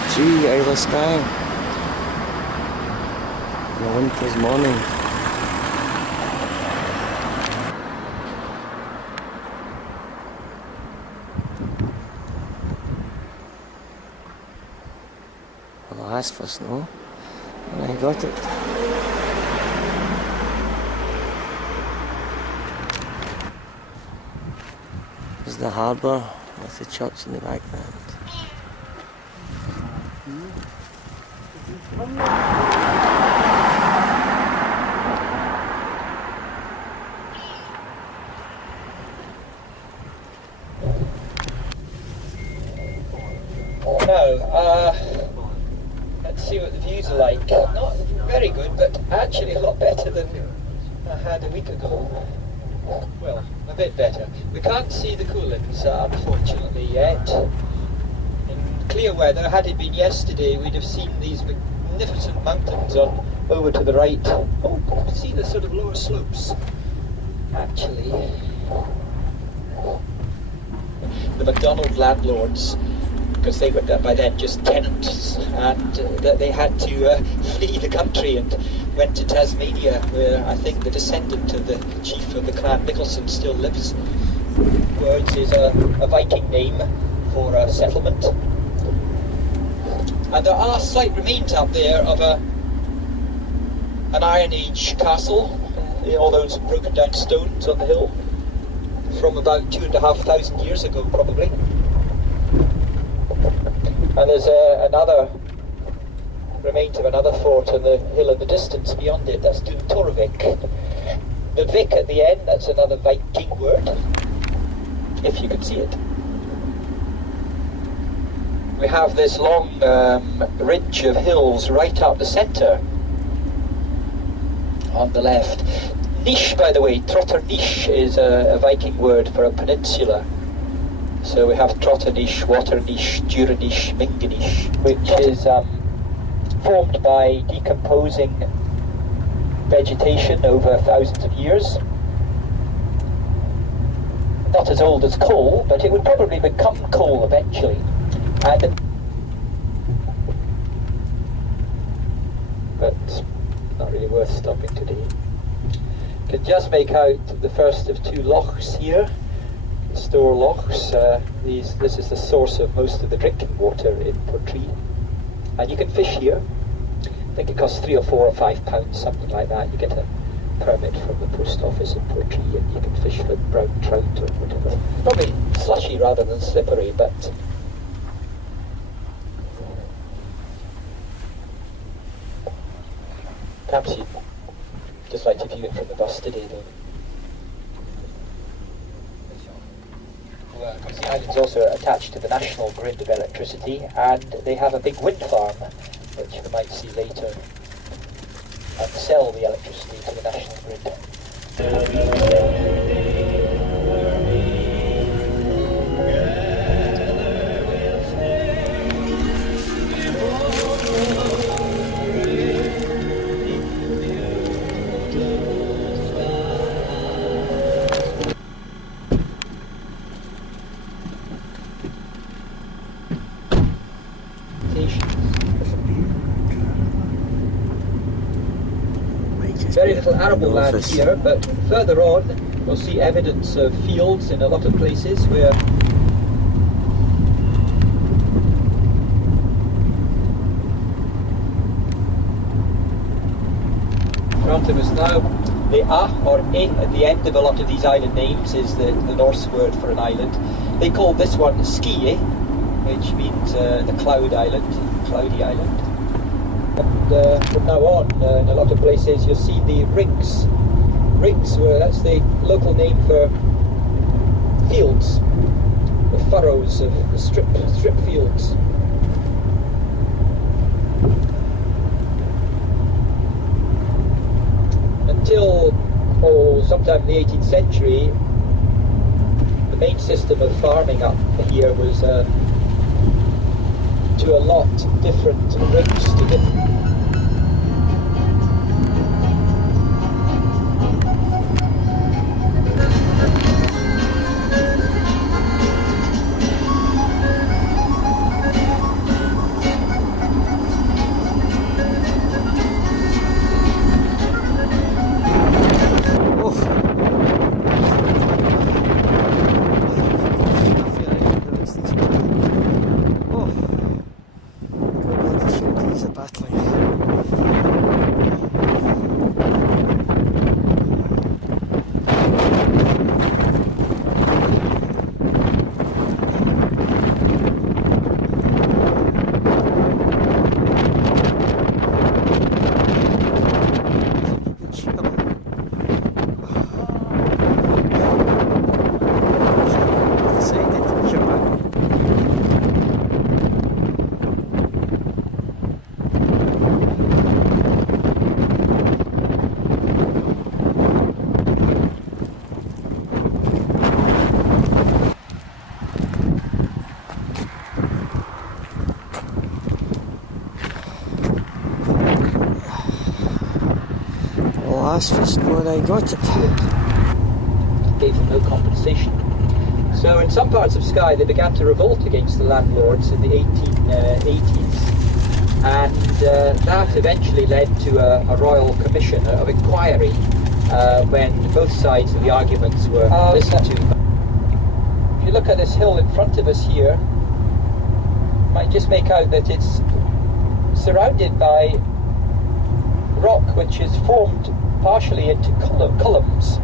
mp4 out of Skye on a winter's morning. Well, I asked for snow and I got it. There's the harbour with the church in the background. Let's see what the views are like. Not very good, but actually a lot better than I had a week ago. Well, a bit better. We can't see the Coolins, unfortunately, yet. In clear weather, had it been yesterday, we'd have seen these magnificent mountains on over to the right. Oh, you can see the sort of lower slopes, actually. The MacDonald landlords, because they were by then just tenants, and they had to flee the country and went to Tasmania, where I think the descendant of the chief of the clan, Nicholson, still lives. Words is a Viking name for a settlement. And there are slight remains up there of an Iron Age castle, all those broken down stones on the hill, from about 2,500 years ago, probably. And there's another remains of another fort on the hill in the distance beyond it. That's Duntorvik. The Vik at the end, that's another Viking word, if you can see it. We have this long ridge of hills right up the centre on the left. Nish, by the way, Trotternish is a Viking word for a peninsula. So we have Trotternish, Waternish, Duranish, Minganish, which is formed by decomposing vegetation over thousands of years. Not as old as coal, but it would probably become coal eventually. But not really worth stopping today. Can just make out the first of two lochs here. Store lochs. This is the source of most of the drinking water in Portree, and you can fish here. I think it costs £3 or £4 or £5, something like that. You get a permit from the post office in Portree, and you can fish for brown trout or whatever. Probably slushy rather than slippery, but perhaps you'd just like to view it from the bus today, though. Because the island's also attached to the national grid of electricity, and they have a big wind farm, which we might see later, and sell the electricity to the national grid. Very little arable land here, but further on we'll see evidence of fields in a lot of places where Grantimus now, the or e at the end of a lot of these island names is the Norse word for an island. They call this one Skye, which means the cloud island, cloudy island. And from now on, in a lot of places, you'll see the rigs. Rigs, that's the local name for fields, the furrows of the strip fields. Until sometime in the 18th century, the main system of farming up here was to a lot different rigs to different. last first when I got it. Gave them no compensation. So in some parts of Skye they began to revolt against the landlords in the 1880s, and that eventually led to a royal commission of inquiry when both sides of the arguments were listened to. If you look at this hill in front of us here, you might just make out that it's surrounded by rock which is formed partially into columns.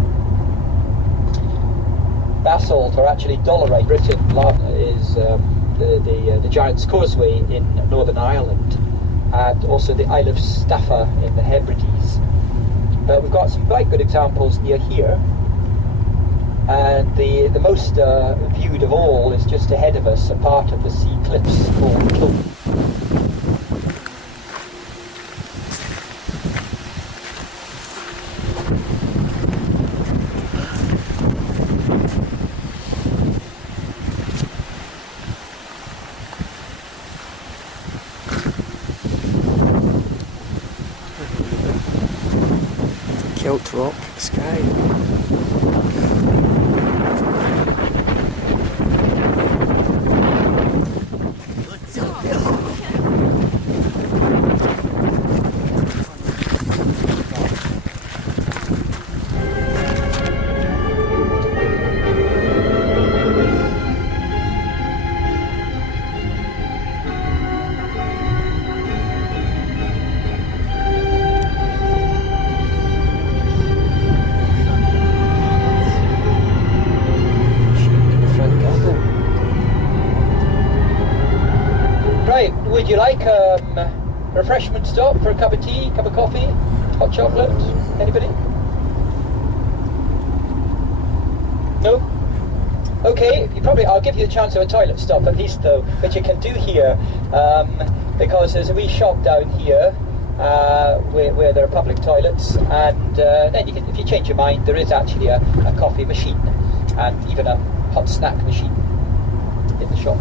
Basalt, or actually dolerite. Britain is the Giant's Causeway in Northern Ireland, and also the Isle of Staffa in the Hebrides. But we've got some quite good examples near here, and the most viewed of all is just ahead of us, a part of the sea cliffs called Kilburn. Kilt Rock, Skye. Right, would you like a refreshment stop for a cup of tea, cup of coffee, hot chocolate? Anybody? No? Okay, I'll give you a chance of a toilet stop at least though, which you can do here, because there's a wee shop down here where there are public toilets, and then you can, if you change your mind, there is actually a coffee machine and even a hot snack machine in the shop.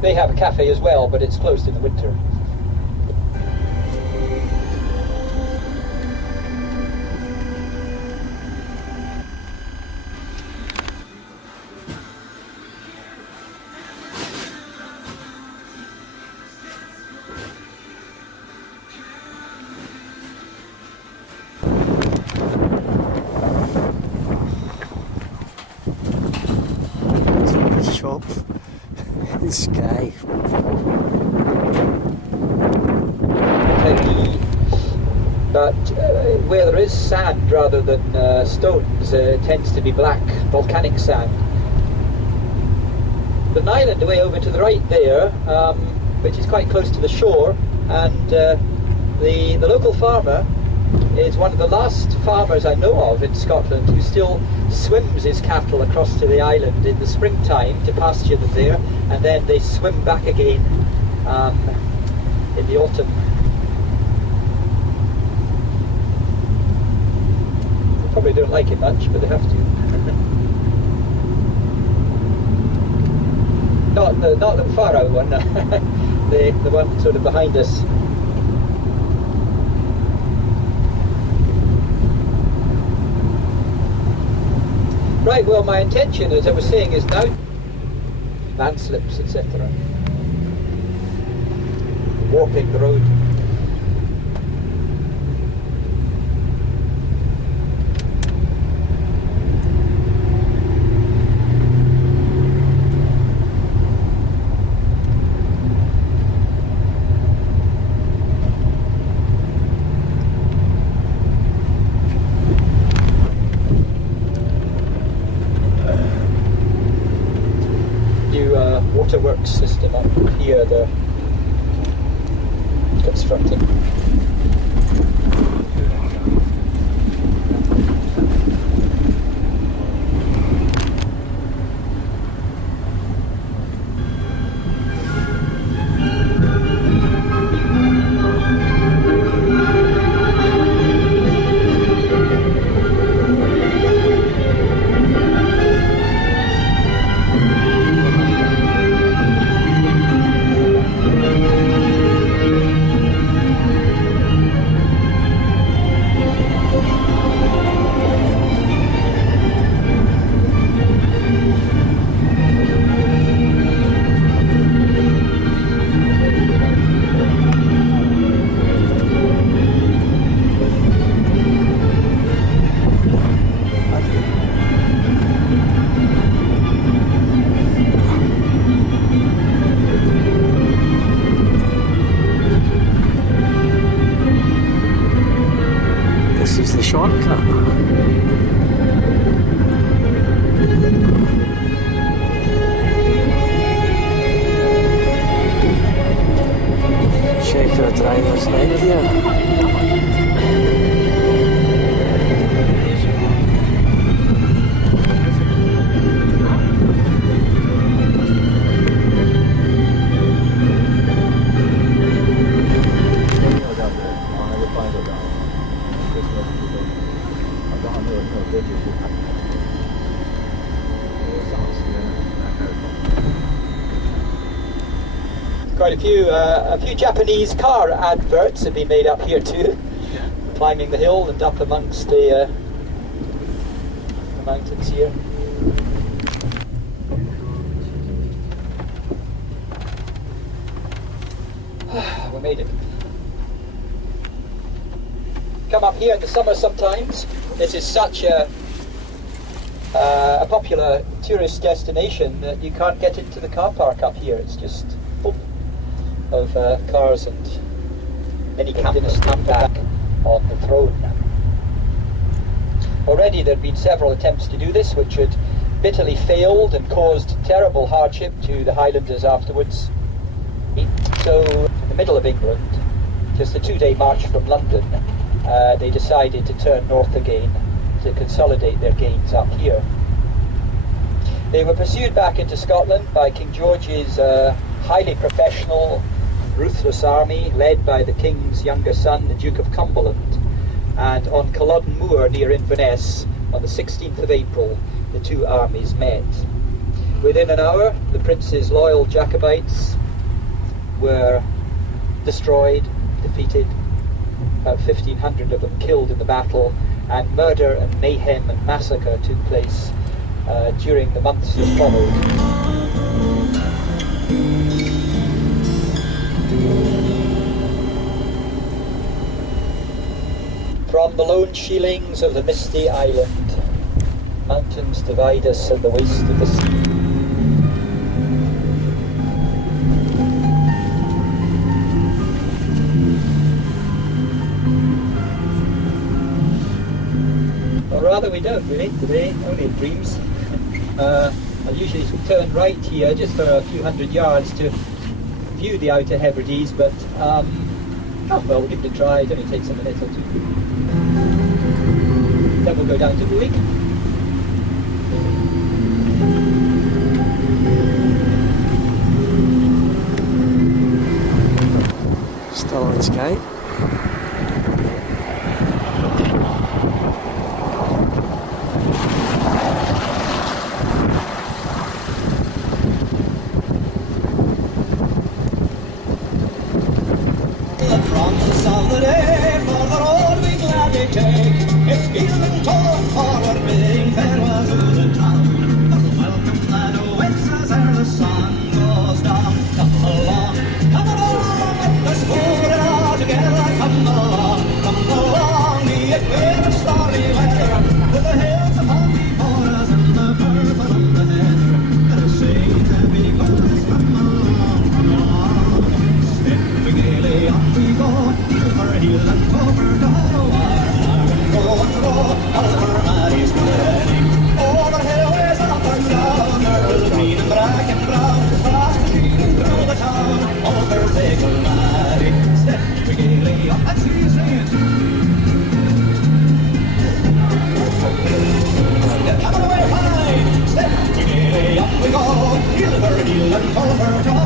They have a cafe as well, but it's closed in the winter. Shop in Skye. But where there is sand rather than stones, it tends to be black volcanic sand. The island away over to the right there, which is quite close to the shore, and the local farmer is one of the last farmers I know of in Scotland who still swims his cattle across to the island in the springtime to pasture them there, and then they swim back again in the autumn. They probably don't like it much, but they have to. Not the far out one, the one sort of behind us. Right, well, my intention, as I was saying, is now landslips, etc. Warping the road. Waterworks system up here they're constructing. shortcut. Check the driver's light here. Quite a few Japanese car adverts have been made up here too. Yeah. Climbing the hill and up amongst the mountains here. We made it. Come up here in the summer sometimes. This is such a popular tourist destination that you can't get into the car park up here. It's just full of cars and any captain has come back on the throne. Already there have been several attempts to do this which had bitterly failed and caused terrible hardship to the Highlanders afterwards. So in the middle of England, just a 2-day march from London, they decided to turn north again to consolidate their gains up here. They were pursued back into Scotland by King George's highly professional, ruthless army led by the King's younger son, the Duke of Cumberland. And on Culloden Moor near Inverness, on the 16th of April, the two armies met. Within an hour, the Prince's loyal Jacobites were destroyed, defeated, about 1,500 of them killed in the battle, and murder and mayhem and massacre took place during the months that followed. From the lone sheilings of the misty island, mountains divide us and the waste of the sea. Or rather we don't really today, only in dreams. I usually turn right here just for a few hundred yards to view the Outer Hebrides, but oh well, we'll give it a try. It only takes a minute or two. Then we'll go down to Uig. Still on Skye. From the southern air, for the road we gladly take. It's feeling torn forward, bidding farewell to the town. Welcome that awaits us ere the sun goes down. Come along, let us move it all together. Come along, the equator starry weather, with the hills upon before us and the purple on the heather. Let us sing happy birds. Come along, step gaily on we go, over hill and over down. Over Mary's wedding, over highways up and down, girls green and black and brown, past the street and through the town, over Fickle Mary, step gaily up and she sings. Come away fine, step gaily up we go, over hill and over down.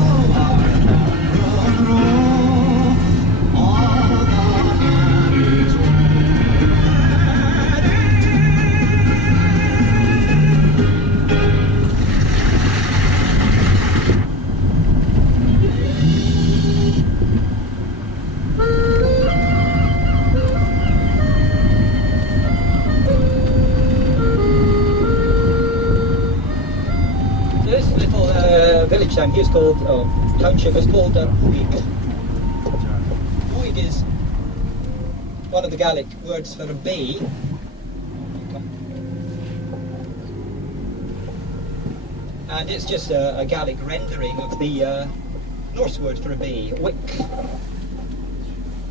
Village down here is called, township is called Uig. Uig is one of the Gaelic words for a bay. And it's just a Gaelic rendering of the Norse word for a bay, wick.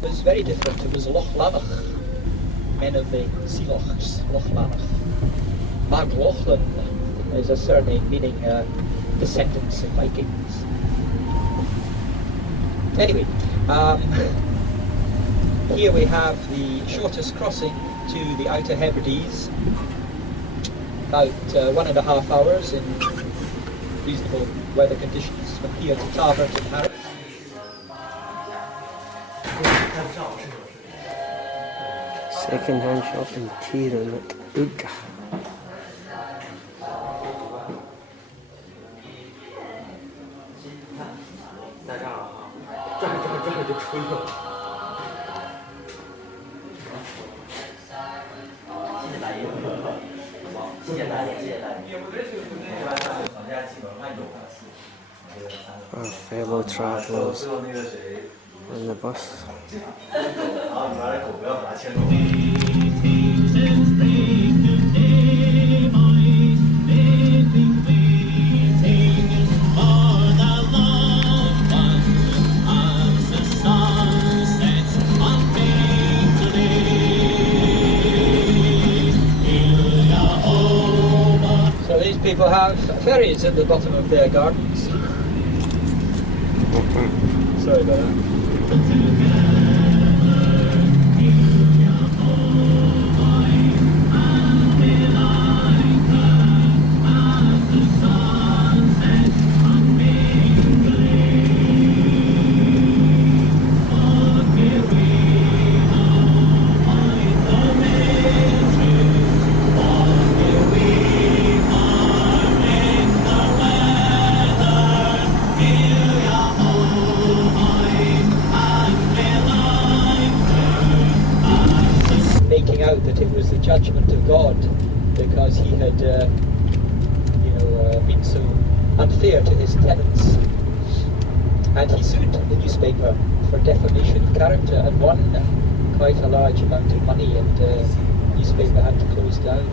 It's very different. It was Loch Lanach. men of the sea lochs, Loch Lanark. Mag Lochlin is a surname meaning descendants of Vikings. Anyway, here we have the shortest crossing to the Outer Hebrides, about 1.5 hours in reasonable weather conditions from here to Tarbert and Harris. Second-hand shop in Tirunut, Ugga. Our fellow travellers on the bus. So these people have ferries at the bottom of their gardens. Sorry about that. Making out that it was the judgment of God because he had, been so unfair to his tenants, and he sued the newspaper for defamation of character and won quite a large amount of money, and the newspaper had to close down.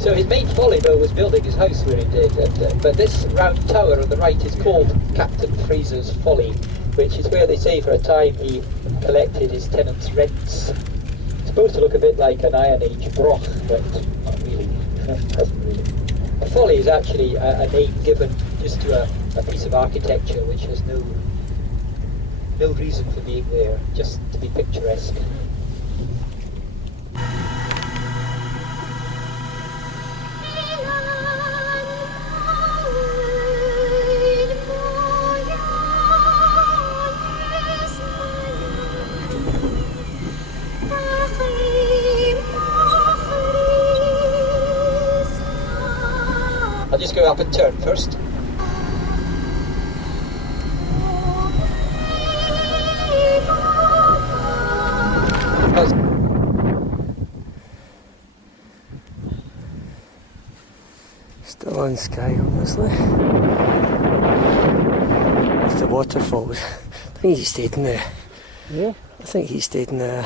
So his main folly though was building his house where he did, but this round tower on the right is called Captain Fraser's Folly, which is where they say for a time he collected his tenants' rents. It's supposed to look a bit like an Iron Age broch, but not really. Doesn't really. A folly is actually a name given just to a piece of architecture which has no reason for being there, just to be picturesque. I'll just go up and turn first. Still on Skye, obviously. With the waterfalls. I think he stayed in the... Yeah? I think he stayed in the...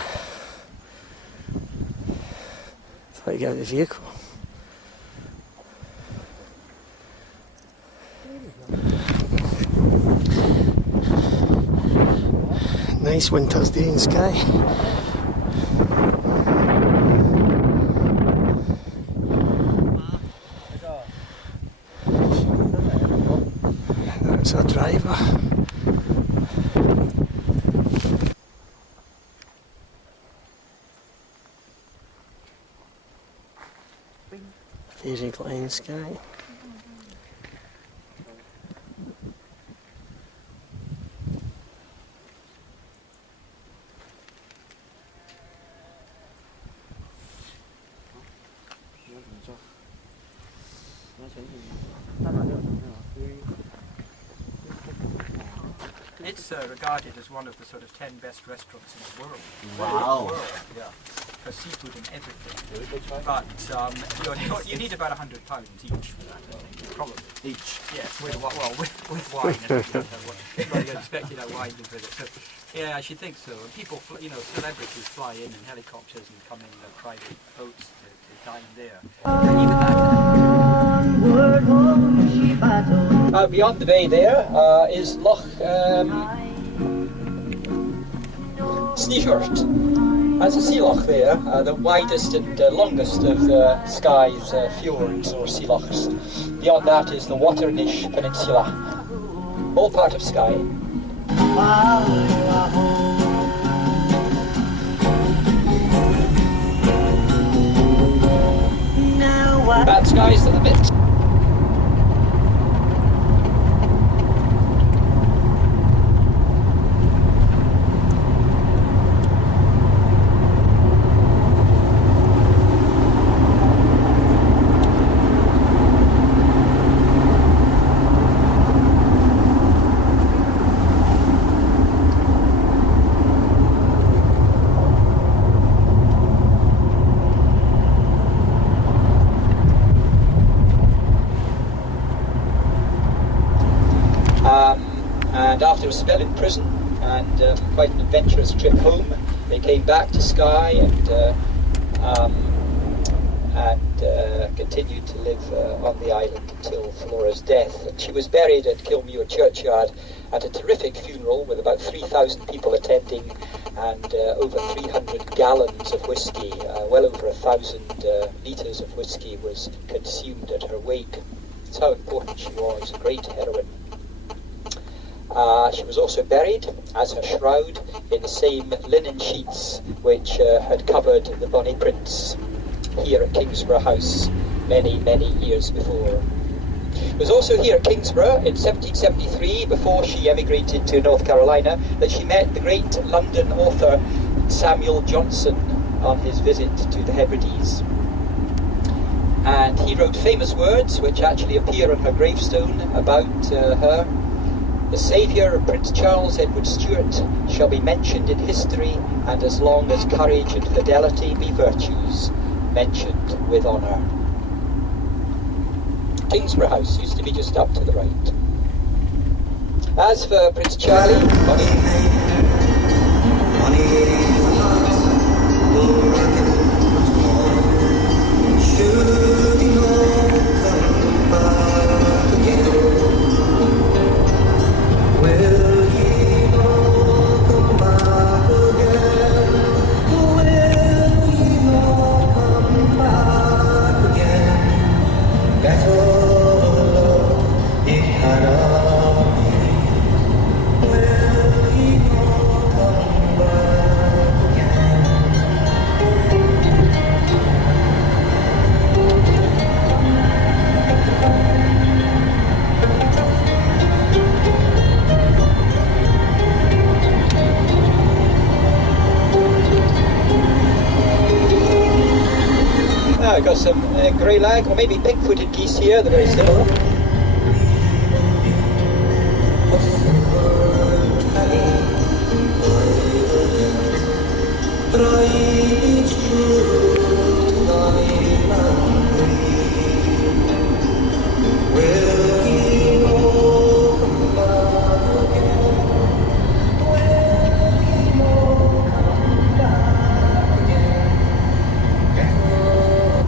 thought he got out of the vehicle. Nice winter's day in Skye. That's our driver. Fairy Glen Skye. It's regarded as one of the sort of 10 best restaurants in the world. Wow. Yeah, for seafood and everything. But you need about £100 each for that, I think. Probably. Each. Yes, with wine. And you expect wine with it. So, yeah, I should think so. And people, celebrities fly in helicopters and come in private boats to dine there. Beyond the bay there is Loch Sneeshort. That's a sea loch there, the widest and longest of Skye's fjords or sea lochs. Beyond that is the Waternish Peninsula, all part of Skye. Bad Skye's to the mix. And after a spell in prison and quite an adventurous trip home, they came back to Skye and continued to live on the island until Flora's death. And she was buried at Kilmuir churchyard at a terrific funeral with about 3,000 people attending and over 300 gallons of whisky, well over 1,000 litres of whisky was consumed at her wake. That's how important she was, a great heroine. She was also buried, as her shroud, in the same linen sheets which had covered the Bonnie Prince here at Kingsborough House many, many years before. It was also here at Kingsborough in 1773, before she emigrated to North Carolina, that she met the great London author Samuel Johnson on his visit to the Hebrides. And he wrote famous words which actually appear on her gravestone about her. The saviour of Prince Charles Edward Stuart shall be mentioned in history, and as long as courage and fidelity be virtues, mentioned with honour. Kingsborough House used to be just up to the right. As for Prince Charlie, I've got some grey lag, or maybe pink-footed geese here, they're very similar.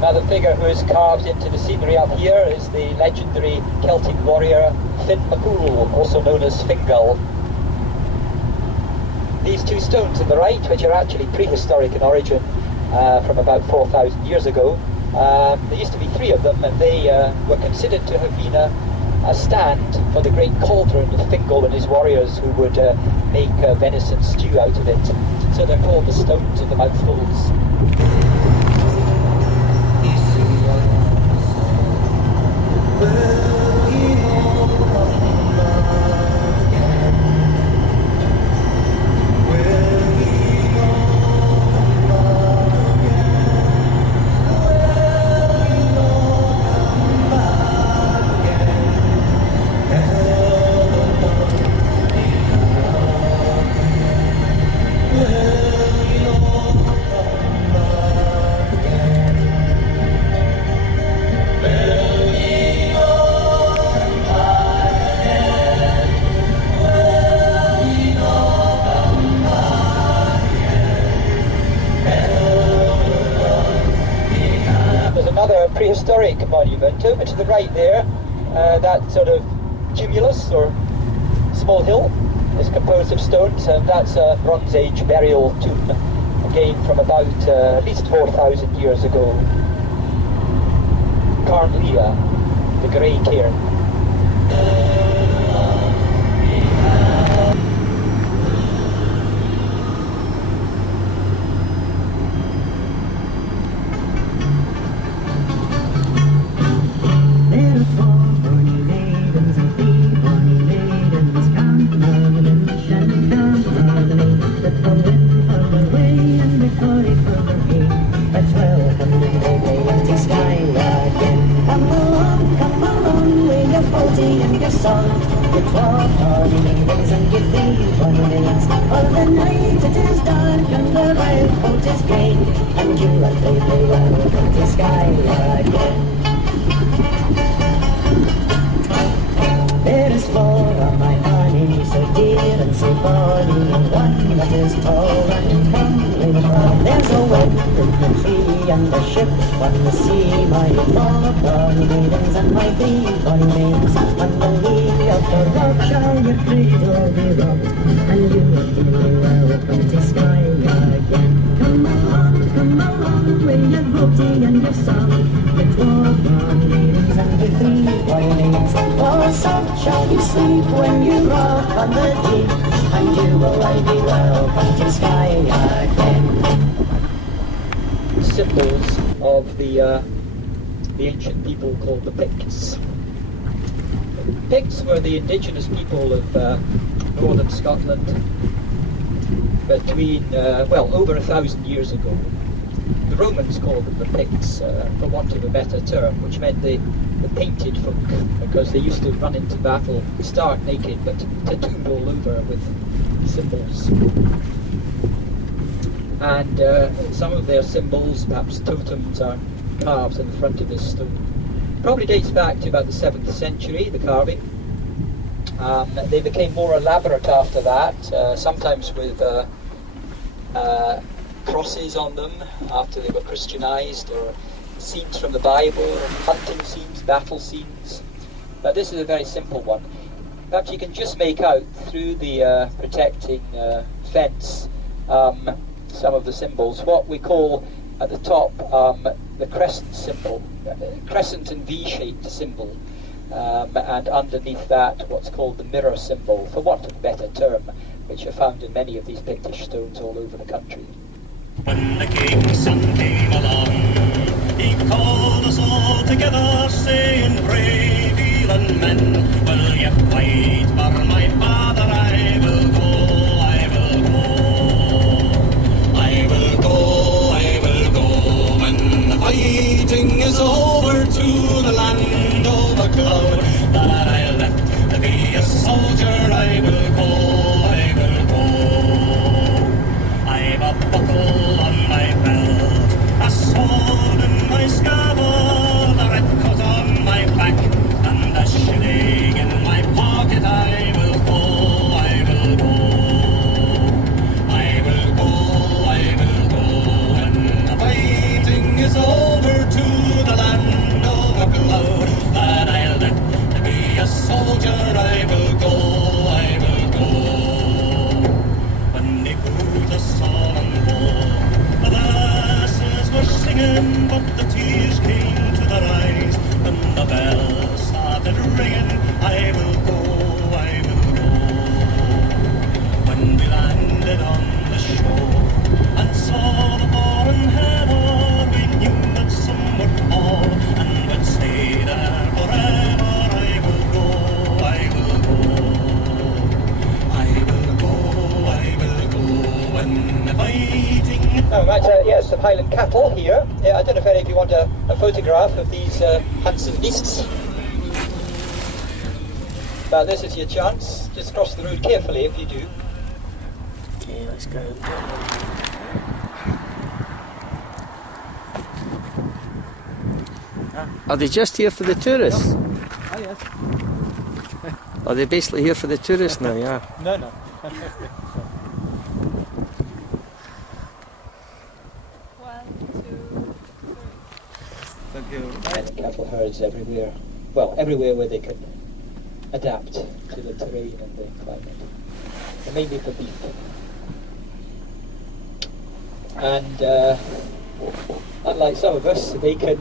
Another figure who is carved into the scenery up here is the legendary Celtic warrior Finn MacCool, also known as Fingal. These two stones on the right, which are actually prehistoric in origin, from about 4,000 years ago, there used to be three of them, and they were considered to have been a stand for the great cauldron of Fingal and his warriors, who would make venison stew out of it. So they're called the stones of the mouthfuls. Prehistoric monument over to the right there, that sort of tumulus or small hill is composed of stones, and that's a Bronze Age burial tomb came from about at least 4,000 years ago. Carnlia, the grey cairn. Symbols of the ancient people called the Picts. The Picts were the indigenous people of northern Scotland between, well, over 1,000 years ago. The Romans called them the Picts, for want of a better term, which meant the painted folk, because they used to run into battle stark naked but tattooed all over with symbols. And some of their symbols, perhaps totems, are carved in the front of this stone. Probably dates back to about the 7th century, the carving. They became more elaborate after that, sometimes with crosses on them after they were Christianized, or scenes from the Bible, hunting scenes, battle scenes. But this is a very simple one. Perhaps you can just make out through the protecting fence some of the symbols, what we call at the top the crescent symbol, crescent and V-shaped symbol, and underneath that what's called the mirror symbol, for want of a better term, which are found in many of these Pictish stones all over the country. When the king's son came along, he called us all together, saying, "Brave Elan men, will ye fight for my father? I will go, I will go. I will go, I will go, when the fighting is over, to the land of the cloud that I left to be a soldier. I will go, I will go. I've a buckle on my belt, a sword in my scabbard, a red coat on my back, and a shilling in my pocket. I will go, I will go. I will go, I will go, when the fighting is over, to the land of a cloud that I left to be a soldier. I will go, I will go. When they put us all on board, the lasses were singing, but the tears came to their eyes. When the bells started ringing, I will go, I will go. When we landed on the shore and saw the foreign heather, we knew that some would fall and would stay there forever. I will go, I will go. I will go, I will go, when the fighting... Now, right, yes, some Highland cattle here. Yeah, I don't know if any of you want a photograph of these handsome beasts. But this is your chance. Just cross the road carefully if you do. Okay, let's go. Are they just here for the tourists? Oh, yes. Are they basically here for the tourists now, yeah? No, no. 1, 2, 3. Thank you. And cattle herds everywhere. Well, everywhere where they can adapt to the terrain and the climate. And mainly for beef. and unlike some of us, they can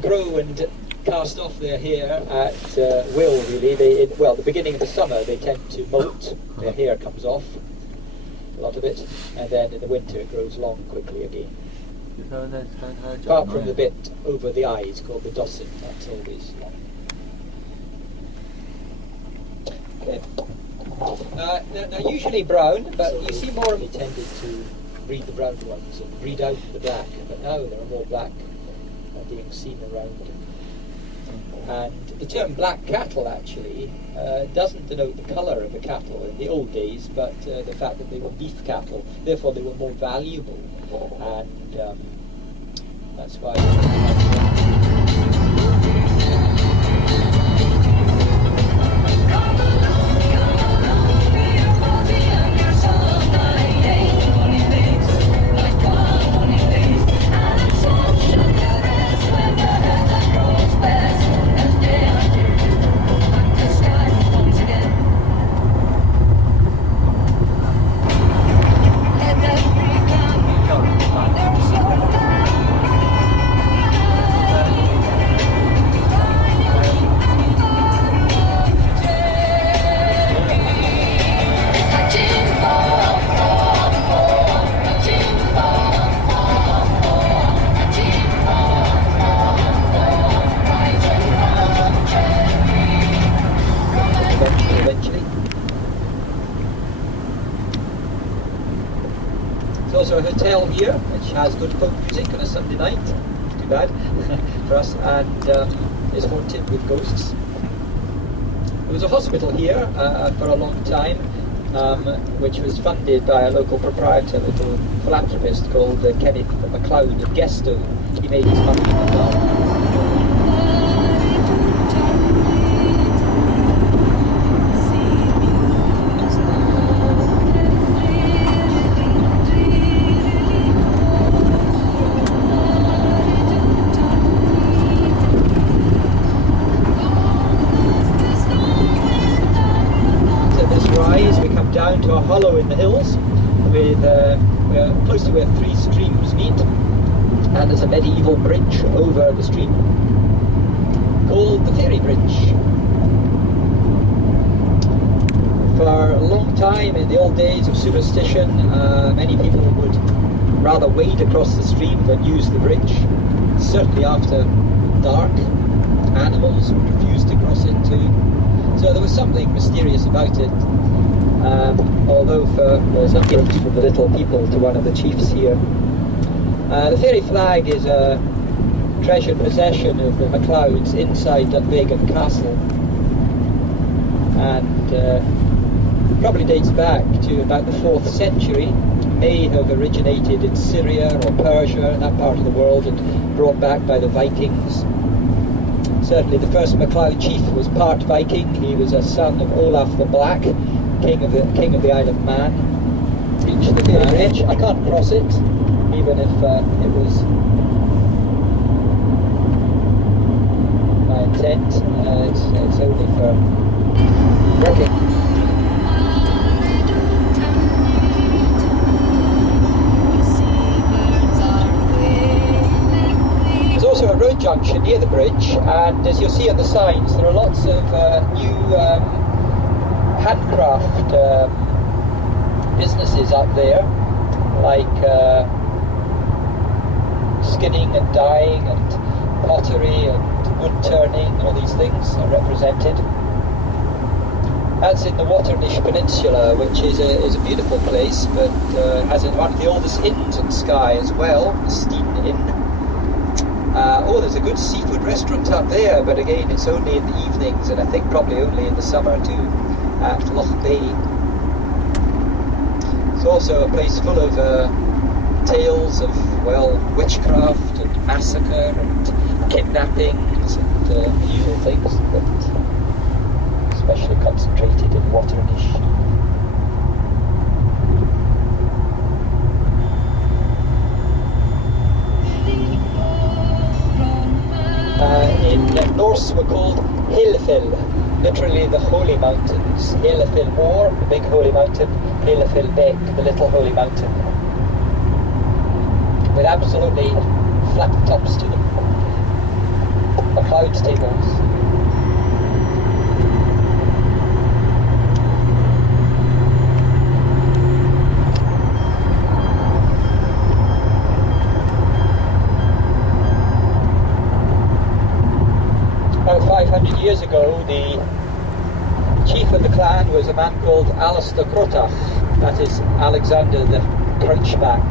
grow and cast off their hair at will, really. Well, at the beginning of the summer they tend to molt, their hair comes off, a lot of it, and then in the winter it grows long quickly again. Apart from the bit over the eyes called the dossing, that's always long. Okay. They're usually brown, but you see more of them tended to breed the brown ones and breed out the black, but now there are more black being seen around. And the term black cattle actually doesn't denote the colour of the cattle in the old days, but the fact that they were beef cattle, therefore they were more valuable, and that's why. Also a hotel here, which has good folk music on a Sunday night. Too bad for us, and is haunted with ghosts. There was a hospital here for a long time, which was funded by a local proprietor, a little philanthropist called Kenneth MacLeod of Gesto. He made his money in the farm. Down to a hollow in the hills with close to where three streams meet, and there's a medieval bridge over the stream called the Fairy Bridge. For a long time in the old days of superstition, many people would rather wade across the stream than use the bridge. Certainly after dark, animals would refuse to cross it too. So there was something mysterious about it. Although there's a gift from the little people to one of the chiefs here. The fairy flag is a treasured possession of the MacLeods inside Dunvegan Castle, and probably dates back to about the 4th century. May have originated in Syria or Persia, that part of the world, and brought back by the Vikings. Certainly the first MacLeod chief was part Viking. He was a son of Olaf the Black, king of the Isle of Man. Reach the fairy bridge. I can't cross it, even if it was my intent. It's only for walking. There's also a road junction near the bridge, and as you'll see on the signs, there are lots of new handcraft businesses up there, like skinning and dyeing and pottery and wood turning. All these things are represented. That's in the Waternish Peninsula, which is a beautiful place, but has one of the oldest inns in Skye as well, the Steen Inn. There's a good seafood restaurant up there, but again it's only in the evenings, and I think probably only in the summer too, at Loch Bay. It's also a place full of tales of, well, witchcraft and massacre and kidnappings and the usual things, but especially concentrated in Waternish. In Norse we're called Hillefell, literally the holy mountains. Hillefell Moor, the big holy mountain, Hillefell Beck, the little holy mountain. with absolutely flat tops to them. McLeod's tables. About 500 years ago, the chief of the clan was a man called Alistair Crotach, that is Alexander the Crouchback.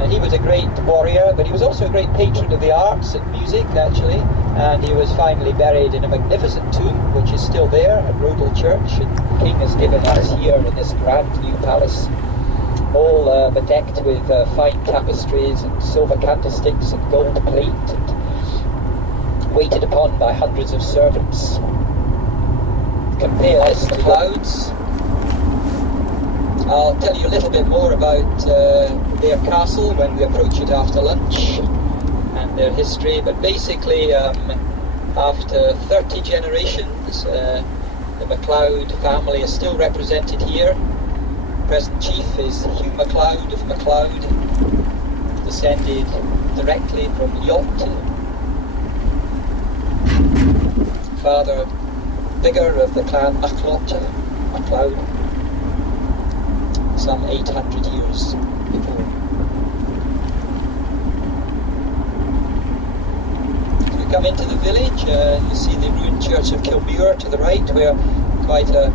And he was a great warrior, but he was also a great patron of the arts and music, actually, and he was finally buried in a magnificent tomb, which is still there at Rodal Church, and the king has given us here in this grand new palace, all bedecked with fine tapestries and silver candlesticks and gold plate, and waited upon by hundreds of servants. Compare this to clouds. I'll tell you a little bit more about their castle when we approach it after lunch and their history, but basically after 30 generations the MacLeod family is still represented here. The present chief is Hugh MacLeod of MacLeod, descended directly from Yacht. Father Bigger of the clan MacLeod, some 800 years before. As we come into the village, you see the ruined church of Kilmuir to the right, where quite a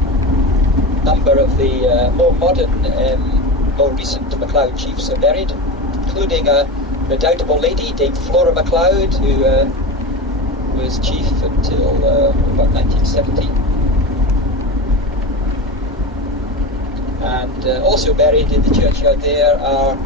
number of the more modern, more recent MacLeod chiefs are buried, including a redoubtable lady, Dame Flora MacLeod, who was chief until about 1970. And also buried in the churchyard there are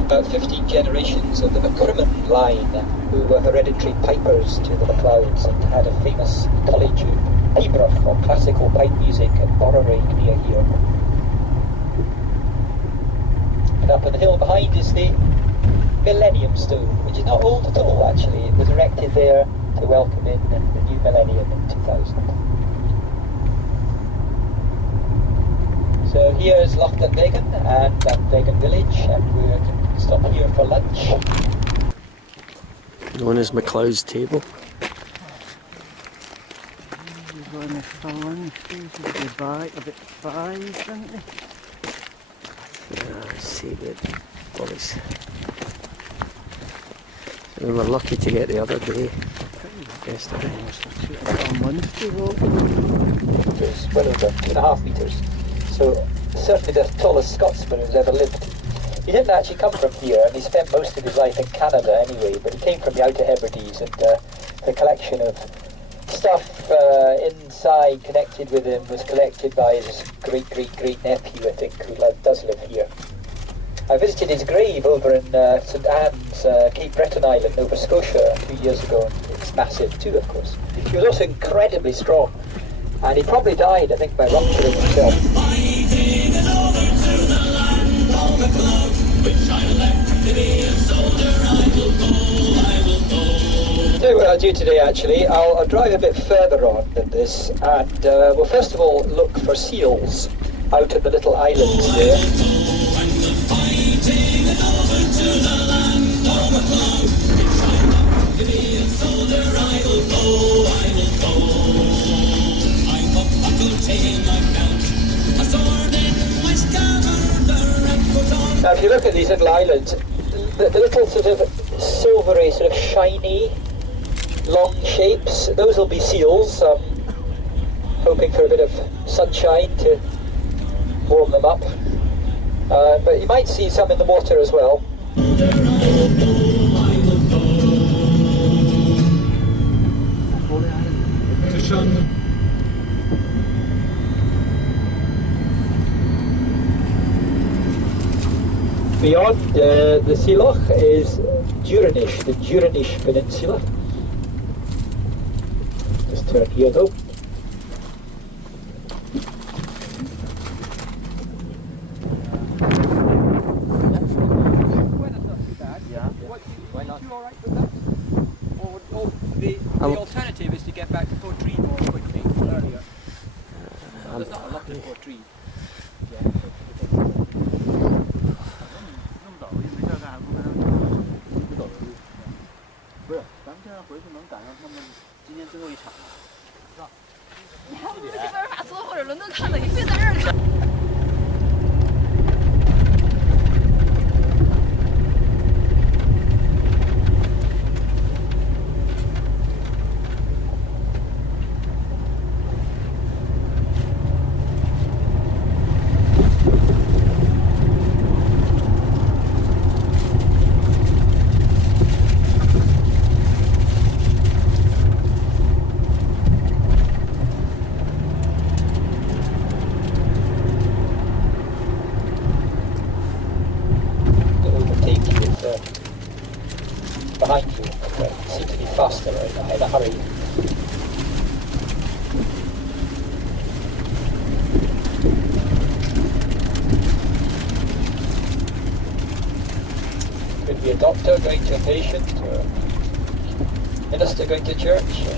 about 15 generations of the MacCrimmon line, who were hereditary pipers to the MacLeods and had a famous college in Pibroch for classical pipe music at Borroway near here. And up on the hill behind is the Millennium Stone, which is not old at all actually. It was erected there to welcome in the new millennium in 2000. So here's Loch Dunvegan and Dunvegan village, and we can stop here for lunch. Known as MacLeod's table. You're going to fill in, these by about 5, isn't they? Yeah, I see the boys. We were lucky to get the other day. Yesterday. On Wednesday, well. It's well over 2.5 metres. So certainly the tallest Scotsman who's ever lived. He didn't actually come from here, and he spent most of his life in Canada anyway, but he came from the Outer Hebrides, and the collection of stuff inside connected with him was collected by his great-great-great-nephew, I think, who does live here. I visited his grave over in St Anne's, Cape Breton Island, Nova Scotia, a few years ago, and it's massive too, of course. He was also incredibly strong, and he probably died, I think, by rupturing himself. Tell you what I'll do today, actually. I'll drive a bit further on than this, and we'll first of all look for seals out at the little islands there. Now if you look at these little islands, the little sort of silvery, sort of shiny, long shapes, those will be seals. Hoping for a bit of sunshine to warm them up. But you might see some in the water as well. Beyond the sea loch is Duranish, the Duranish Peninsula. Just turn here though. The alternative is to get back to Portree more quickly earlier. There's not a lot of Portree. 回去能赶上他们今年最后一场了，是吧？你还不如去贝尔法斯或者伦敦看呢，你非在这儿看。Behind you, but seem to be faster in a hurry. Could be a doctor going to a patient, or a minister going to church, or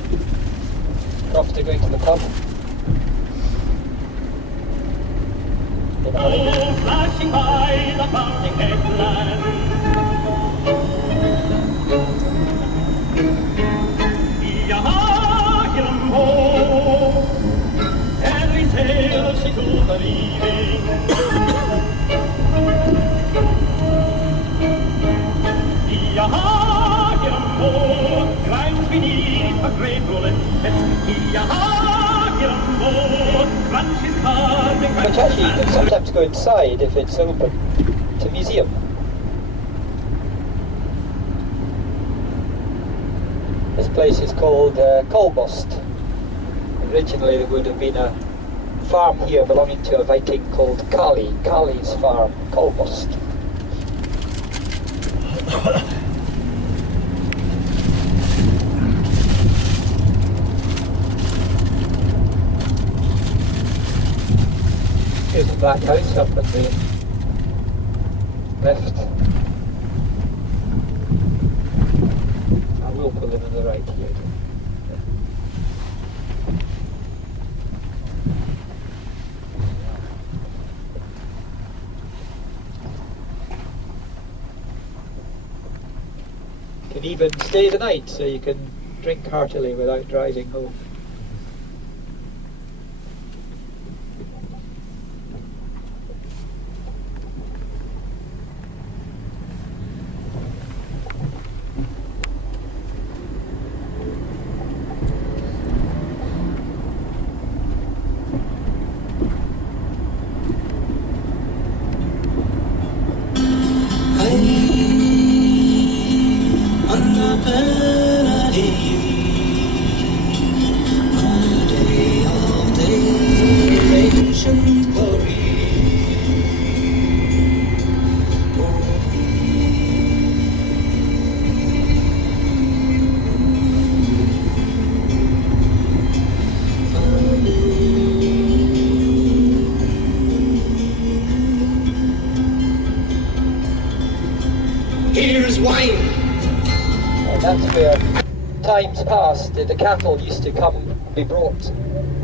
a crofter going to the pub. In a hurry. Flashing by the bounding headland, Yaha-yum-ho, every tale she could believing. Yaha-yum-ho, climbs beneath a great rolling pit. Yaha-yum-ho, crunches hard and Which actually you can sometimes go inside if it's open to museum. This place is called Kolbost. Originally there would have been a farm here belonging to a Viking called Kali's farm, Kolbost. Here's the black house up at the left. I will pull in on the right here. You can even stay the night, so you can drink heartily without driving home. Here's wine. And that's where times past the cattle used to be brought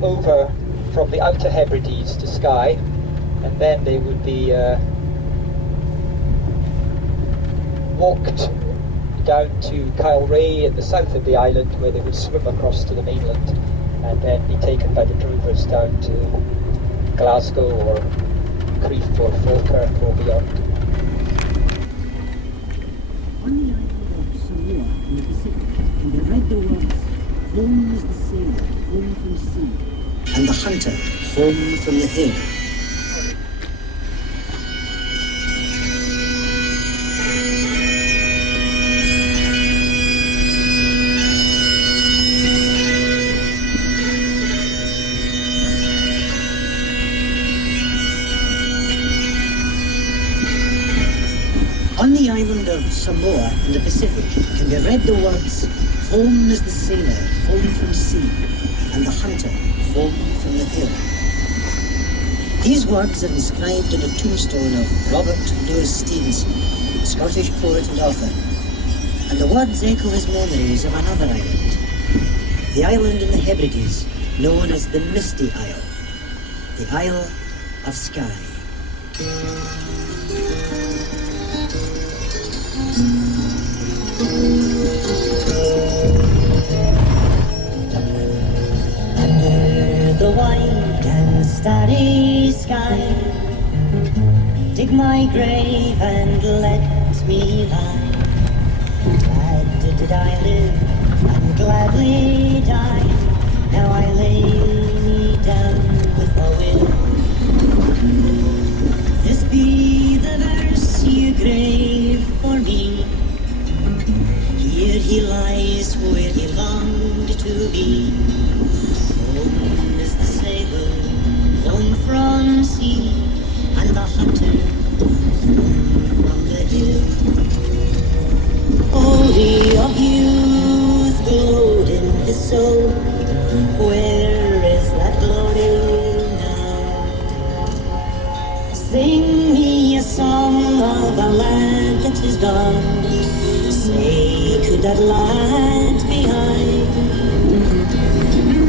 over from the Outer Hebrides to Skye, and then they would be walked down to Kyle in the south of the island, where they would swim across to the mainland and then be taken by the drovers down to Glasgow or Crieff or Falkirk or beyond. On the island of Samoa in the Pacific, can be read the words, "Home is the sailor, home from sea, and the hunter, home from the hill." On the island of Samoa in the Pacific can be read the words, "Home is the sailor, home from sea, and the hunter, home from the hill." These words are inscribed in a tombstone of Robert Louis Stevenson, Scottish poet and author, and the words echo his memories of another island, the island in the Hebrides, known as the Misty Isle, the Isle of Skye. Under the wide and starry sky, dig my grave and let me lie. Glad did I live and gladly die. Now I lay me down with a will. This be the verse you grave for me. Here he lies where he longed to be. Home is the sailor, home from sea, and the hunter from the hill. Holy of youth glowed in his soul. Where is that glory now? Sing me a song of a lad that is gone. Say, could that lad be high?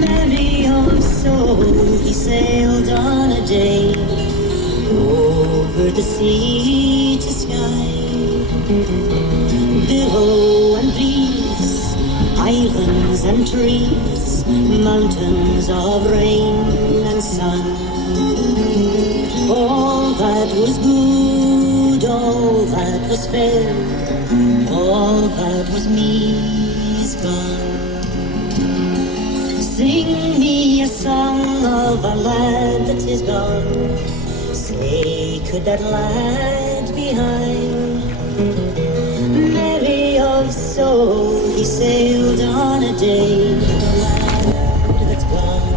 Merry of soul, he sailed on a day over the sea to Skye. Billow and breeze, islands and trees, mountains of rain and sun. All that was good, all that was fair, all that was me's gone. Sing me a song of a lad that is gone. Say, could that lad be high? Merry of soul, he sailed on a day. The lad that's gone.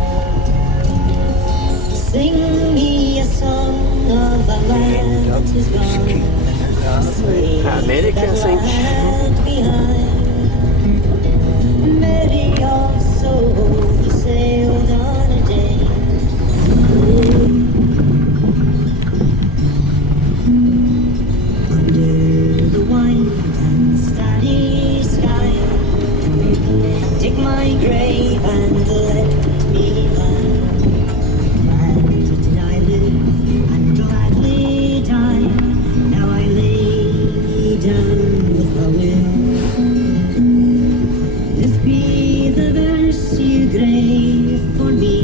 Sing me a song of a lad that is gone. Say, American could that lad be high? Merry of soul, he sailed on a day. Under the wide and starry sky, dig my grave and let me lie. Glad did I live and gladly die. Now I lay down with a will. This be the verse you grave for me.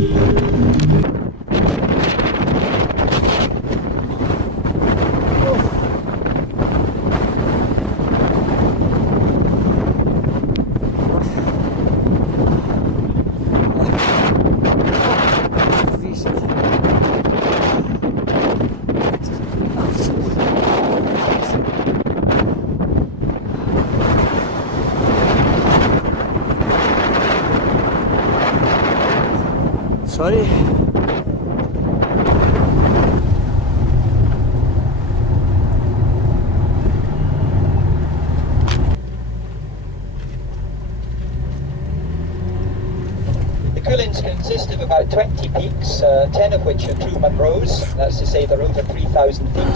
Sorry. The Cuillins consist of about 20 peaks, 10 of which are true Munros, that's to say they're over 3,000 feet.